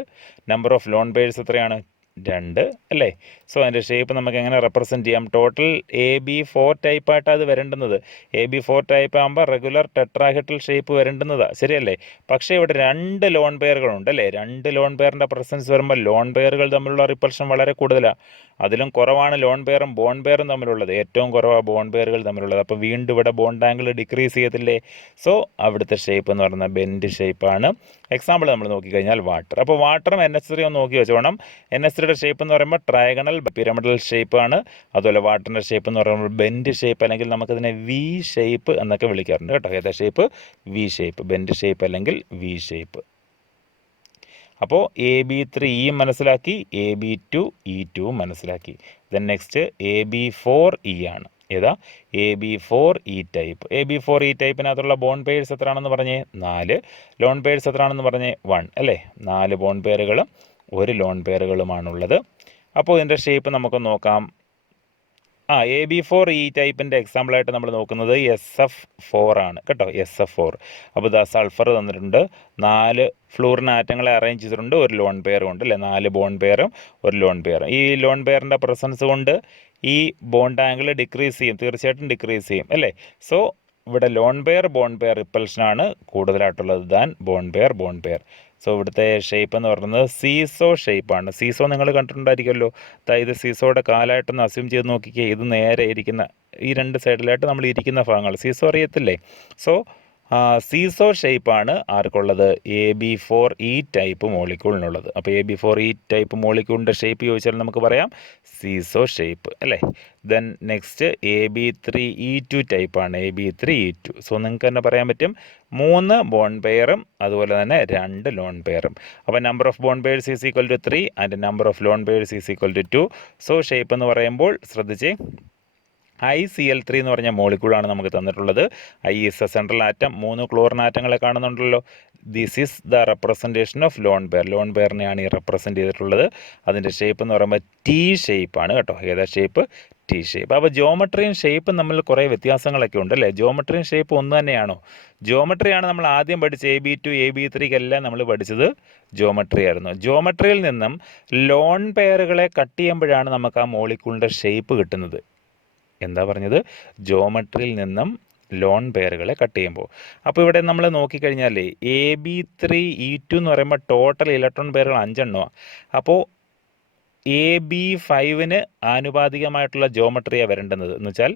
നമ്പർ ഓഫ് ലോൺ പെയേഴ്സ് എത്രയാണ്? 2 അല്ലേ. സോ അതിൻ്റെ ഷേപ്പ് നമുക്ക് എങ്ങനെ റെപ്രസെൻറ്റ് ചെയ്യാം? ടോട്ടൽ AB4 ടൈപ്പായിട്ടാണ് അത് വരേണ്ടുന്നത്. AB4 ടൈപ്പ് ആകുമ്പോൾ റെഗുലർ ടെട്രാഹെഡ്രൽ ഷേപ്പ് വരേണ്ടുന്നതാണ്, ശരിയല്ലേ. പക്ഷേ ഇവിടെ 2 ലോൺ പെയറുകളുണ്ട് അല്ലേ. 2 ലോൺ പെയറിൻ്റെ പ്രസൻസ് വരുമ്പോൾ ലോൺ പെയറുകൾ തമ്മിലുള്ള റിപ്പൽഷൻ വളരെ കൂടുതലാണ്. അതിലും കുറവാണ് ലോൺ പെയറും ബോൺ പെയറും തമ്മിലുള്ളത്. ഏറ്റവും കുറവാണ് ബോൺ പെയറുകൾ തമ്മിലുള്ളത്. അപ്പോൾ വീണ്ടും ഇവിടെ ബോണ്ട് ആംഗിൾ ഡിക്രീസ് ചെയ്യത്തില്ലേ. സോ അവിടുത്തെ ഷേപ്പ് എന്ന് പറയുന്നത് ബെൻഡ് ഷേപ്പാണ്. എക്സാമ്പിൾ നമ്മൾ നോക്കിക്കഴിഞ്ഞാൽ വാട്ടർ. അപ്പോൾ വാട്ടറും NH3 ഒന്ന് നോക്കി വെച്ചോണം. NH3യുടെ ഷേപ്പ് എന്ന് പറയുമ്പോൾ ട്രയഗണൽ പിരമിഡൽ ഷേപ്പാണ്. അതുപോലെ വാട്ടറിൻ്റെ ഷേപ്പ് എന്ന് പറയുമ്പോൾ ബെൻഡ് ഷേപ്പ്, അല്ലെങ്കിൽ നമുക്കതിനെ V ഷേപ്പ് എന്നൊക്കെ വിളിക്കാറുണ്ട് കേട്ടോ. ഏതാ shape? V shape. Bend shape അല്ലെങ്കിൽ V ഷേപ്പ്. അപ്പോൾ AB3E മനസ്സിലാക്കി, AB2E2 മനസ്സിലാക്കി. ദെൻ നെക്സ്റ്റ് AB4E ആണ്. ഏതാ? AB4E type. AB4E ടൈപ്പിനകത്തുള്ള bond pairs എത്രയാണെന്ന് പറഞ്ഞേ? 4. ലോൺ പെയേഴ്സ് എത്രയാണെന്ന് പറഞ്ഞേ? 1 അല്ലേ. 4 ബോൺ പെയറുകളും ഒരു ലോൺ പെയറുകളുമാണുള്ളത്. അപ്പോൾ ഇതിൻ്റെ ഷേപ്പ് നമുക്ക് നോക്കാം. AB4E ടൈപ്പിൻ്റെ എക്സാമ്പിളായിട്ട് നമ്മൾ നോക്കുന്നത് SF4 ആണ് കേട്ടോ. SF4. അപ്പോൾ ഇതാ സൾഫർ തന്നിട്ടുണ്ട്. 4 ഫ്ലൂറിൻ ആറ്റങ്ങളെ അറേഞ്ച് ചെയ്തിട്ടുണ്ട്. ഒരു ലോൺ പെയറും ഉണ്ട് അല്ലേ. 4 ബോൺ പെയറും ഒരു ലോൺ പെയറും. ഈ ലോൺ പെയറിൻ്റെ പ്രസൻസ് കൊണ്ട് ഈ ബോണ്ട് ആംഗിൾ ഡിക്രീസ് ചെയ്യും, തീർച്ചയായിട്ടും ഡിക്രീസ് ചെയ്യും അല്ലേ. സോ ഇവിടെ ലോൺ പെയർ ബോൺ പെയർ റിപ്പൽഷനാണ് കൂടുതലായിട്ടുള്ളത് ദാൻ ബോൺ പെയർ. സോ ഇവിടുത്തെ ഷേപ്പ് എന്ന് പറയുന്നത് സീസോ ഷേപ്പാണ്. സീസോ നിങ്ങൾ കണ്ടിട്ടുണ്ടായിരിക്കുമല്ലോ. ഇത് സീസോയുടെ കാലായിട്ടൊന്ന് അസ്യൂം ചെയ്ത് നോക്കിക്കേ. ഇത് നേരെ ഇരിക്കുന്ന ഈ രണ്ട് സൈഡിലായിട്ട് നമ്മൾ ഇരിക്കുന്ന ഭാഗങ്ങൾ സീസോ അറിയത്തില്ലേ. സോ സീസോ ഷേപ്പാണ് ആർക്കുള്ളത്? AB4 ഈ ടൈപ്പ് മോളിക്യൂളിനുള്ളത്. അപ്പോൾ AB4 ഈ ടൈപ്പ് മോളിക്യൂളിൻ്റെ ഷേപ്പ് ചോദിച്ചാൽ നമുക്ക് പറയാം സീസോ ഷേപ്പ് അല്ലേ. ദെൻ നെക്സ്റ്റ് AB3E2 ടൈപ്പാണ്. AB3E2. സോ നിങ്ങൾക്ക് തന്നെ പറയാൻ പറ്റും 3 ബോൺ പെയറും അതുപോലെ തന്നെ 2 ലോൺ പെയറും. അപ്പോൾ number of bond pairs is equal to 3 and number of lone pairs is equal to 2. So shape എന്ന് പറയുമ്പോൾ ശ്രദ്ധിച്ചേ, ICl3 എന്ന് പറഞ്ഞ മോളിക്യൂളാണ് നമുക്ക് തന്നിട്ടുള്ളത്. I is a central atom. 3 chlorine ആറ്റങ്ങളെ കാണുന്നുണ്ടല്ലോ. This is the representation of lone pair. Lone പെയറിനെയാണ് ഈ റെപ്രസെൻറ്റ് ചെയ്തിട്ടുള്ളത്. അതിൻ്റെ ഷേപ്പ് എന്ന് പറയുമ്പോൾ T ഷേപ്പാണ് കേട്ടോ. ഏതാ ഷേപ്പ്? T shape. അപ്പോൾ ജിയോമെട്രിയും ഷേപ്പും തമ്മിൽ കുറേ വ്യത്യാസങ്ങളൊക്കെ ഉണ്ട് അല്ലേ. ജിയോമെട്രിയും ഷേപ്പ് ഒന്ന് തന്നെയാണോ? ജിയോമെട്രിയാണ് നമ്മൾ ആദ്യം പഠിച്ച AB2 AB3 നമ്മൾ പഠിച്ചത് ജിയോമെട്രി ആയിരുന്നു. ജിയോമെട്രിയിൽ നിന്നും ലോൺ പെയറുകളെ കട്ട് ചെയ്യുമ്പോഴാണ് നമുക്ക് ആ മോളിക്യൂളിൻ്റെ ഷേപ്പ് കിട്ടുന്നത്. എന്താ പറഞ്ഞത്? ജിയോമെട്രിയിൽ നിന്നും ലോൺ പെയറുകളെ കട്ട് ചെയ്യുമ്പോൾ. അപ്പോൾ ഇവിടെ നമ്മൾ നോക്കിക്കഴിഞ്ഞാൽ AB3E2 എന്ന് പറയുമ്പോൾ ടോട്ടൽ ഇലക്ട്രോൺ പെയറുകൾ 5 എണ്ണമാണ്. അപ്പോൾ AB5ന് ആനുപാതികമായിട്ടുള്ള ജിയോമെട്രിയാണ് വരേണ്ടത്. എന്ന് വെച്ചാൽ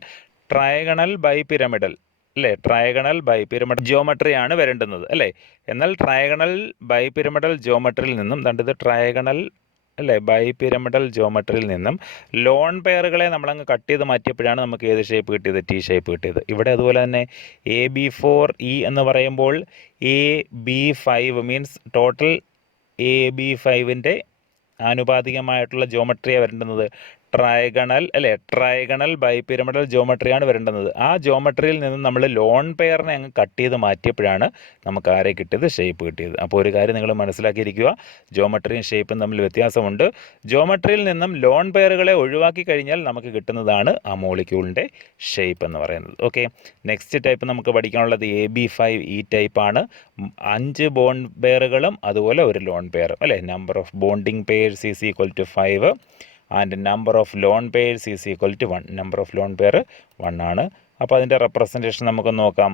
ട്രയഗണൽ ബൈപിരമിഡൽ അല്ലേ. ട്രയഗണൽ ബൈപിരമിഡൽ ജിയോമെട്രിയാണ് വരേണ്ടുന്നത് അല്ലേ. എന്നാൽ ട്രയഗണൽ ബൈപിരമിഡൽ ജിയോമെട്രിയിൽ നിന്നും ഇത് ട്രയഗണൽ അല്ലേ ബൈപിരമിഡൽ ജിയോമെട്രിയിൽ നിന്നും ലോൺ പെയറുകളെ നമ്മളങ്ങ് കട്ട് ചെയ്ത് മാറ്റിയപ്പോഴാണ് നമുക്ക് ഏത് ഷേപ്പ് കിട്ടിയത്? T ഷേപ്പ് കിട്ടിയത്. ഇവിടെ അതുപോലെ തന്നെ AB4E എന്ന് പറയുമ്പോൾ AB5 മീൻസ് ടോട്ടൽ AB5ൻ്റെ ആനുപാതികമായിട്ടുള്ള ജിയോമെട്രിയാണ് വരേണ്ടുന്നത്. ട്രയഗണൽ അല്ലേ. Trigonal bipyramidal ജിയോമെട്രിയാണ് വരേണ്ടുന്നത്. ആ ജിയോമെട്രിയിൽ നിന്ന് നമ്മൾ ലോൺ പെയറിനെ അങ്ങ് കട്ട് ചെയ്ത് മാറ്റിയപ്പോഴാണ് നമുക്ക് ആരെ കിട്ടിയത്? ഷേപ്പ് കിട്ടിയത്. അപ്പോൾ ഒരു കാര്യം നിങ്ങൾ മനസ്സിലാക്കിയിരിക്കുക, ജിയോമെട്രിയും ഷേപ്പും തമ്മിൽ വ്യത്യാസമുണ്ട്. ജിയോമെട്രിയിൽ നിന്നും ലോൺ പെയറുകളെ ഒഴിവാക്കി കഴിഞ്ഞാൽ നമുക്ക് കിട്ടുന്നതാണ് ആ മോളിക്യൂളിൻ്റെ ഷേപ്പ് എന്ന് പറയുന്നത്. ഓക്കെ, നെക്സ്റ്റ് ടൈപ്പ് നമുക്ക് പഠിക്കാനുള്ളത് AB5 ഈ ടൈപ്പാണ്. 5 ബോൺ പെയറുകളും അതുപോലെ ഒരു ലോൺ പെയറും അല്ലേ. Number of bonding pairs is equal to 5 and number of lone pairs is equal to 1. Number of lone pair 1 ആണ്. അപ്പോൾ അതിൻ്റെ റെപ്രസെൻറ്റേഷൻ നമുക്ക് നോക്കാം.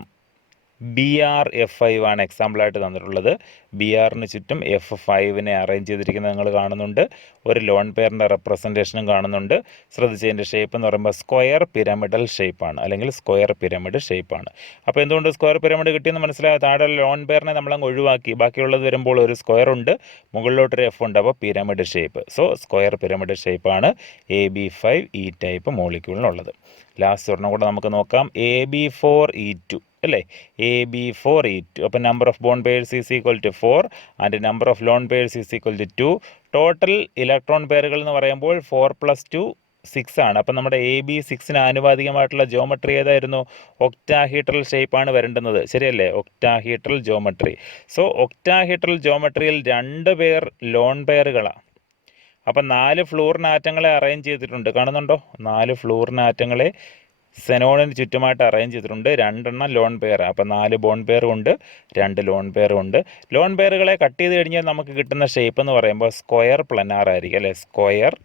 BR-F5 ആണ് എക്സാമ്പിളായിട്ട് തന്നിട്ടുള്ളത്. BRന് ചുറ്റും F5നെ അറേഞ്ച് ചെയ്തിരിക്കുന്നത് നിങ്ങൾ കാണുന്നുണ്ട്. ഒരു ലോൺ പെയറിൻ്റെ റെപ്രസെൻറ്റേഷനും കാണുന്നുണ്ട്. ശ്രദ്ധിച്ചതിൻ്റെ ഷേപ്പ് എന്ന് പറയുമ്പോൾ സ്ക്വയർ പിരമിഡൽ ഷേപ്പാണ് അല്ലെങ്കിൽ സ്ക്വയർ പിരമിഡ് ഷേപ്പാണ്. അപ്പോൾ എന്തുകൊണ്ട് സ്ക്വയർ പിരമിഡ് കിട്ടിയെന്ന് മനസ്സിലായത്? താഴെ ലോൺ പെയറിനെ നമ്മളങ്ങ് ഒഴിവാക്കി, ബാക്കിയുള്ളത് വരുമ്പോൾ ഒരു സ്ക്വയർ ഉണ്ട്, മുകളിലോട്ടൊരു F ഉണ്ട്. അപ്പോൾ pyramid shape. So square pyramid ഷേപ്പാണ് AB5 ഈ ടൈപ്പ് മോളിക്യൂളിനുള്ളത്. ലാസ്റ്റ് ഒരെണ്ണം കൂടെ നമുക്ക് നോക്കാം. AB4E2 അല്ലേ. AB4E2. അപ്പോൾ number of bond pairs is equal to 4 and number of lone pairs is equal to 2. Total electron പെയറുകൾ എന്ന് പറയുമ്പോൾ 4 + 2 6 ആണ്. അപ്പം നമ്മുടെ AB6ന് ആനുപാതികമായിട്ടുള്ള ജിയോമെട്രി ഏതായിരുന്നു? ഒക്ടാഹീഡ്രൽ ഷേപ്പാണ് വരേണ്ടുന്നത്. ശരിയല്ലേ? Octahedral geometry. സോ ഒക്ടാഹീഡ്രൽ ജിയോമെട്രിയിൽ 2 പേർ ലോൺ പെയറുകളാണ്. അപ്പം 4 ഫ്ലൂറിൻ ആറ്റങ്ങളെ അറേഞ്ച് ചെയ്തിട്ടുണ്ട്. കാണുന്നുണ്ടോ? 4 ഫ്ലൂറിൻ ആറ്റങ്ങളെ സെനോണിന് ചുറ്റുമായിട്ട് അറേഞ്ച് ചെയ്തിട്ടുണ്ട്. 2 എണ്ണം ലോൺ പെയർ. അപ്പോൾ 4 ബോൺ പെയറും ഉണ്ട്, 2 ലോൺ പെയറും ഉണ്ട്. ലോൺ പെയറുകളെ കട്ട് ചെയ്ത് കഴിഞ്ഞാൽ നമുക്ക് കിട്ടുന്ന ഷേപ്പ് എന്ന് പറയുമ്പോൾ സ്ക്വയർ പ്ലനാർ ആയിരിക്കും അല്ലേ. സ്ക്വയർ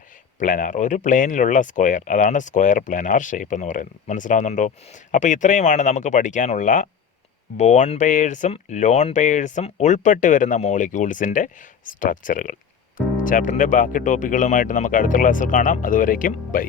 പ്ലനാർ, ഒരു പ്ലെയിനിലുള്ള സ്ക്വയർ, അതാണ് സ്ക്വയർ പ്ലനാർ ഷേപ്പ് എന്ന് പറയുന്നത്. മനസ്സിലാവുന്നുണ്ടോ? അപ്പോൾ ഇത്രയുമാണ് നമുക്ക് പഠിക്കാനുള്ള ബോൺ പെയേഴ്സും ലോൺ പെയേഴ്സും ഉൾപ്പെട്ട് വരുന്ന മോളിക്യൂൾസിൻ്റെ സ്ട്രക്ചറുകൾ. ചാപ്റ്ററിൻ്റെ ബാക്കി ടോപ്പിക്കുകളുമായിട്ട് നമുക്ക് അടുത്ത ക്ലാസ്സിൽ കാണാം. അതുവരേക്കും ബൈ.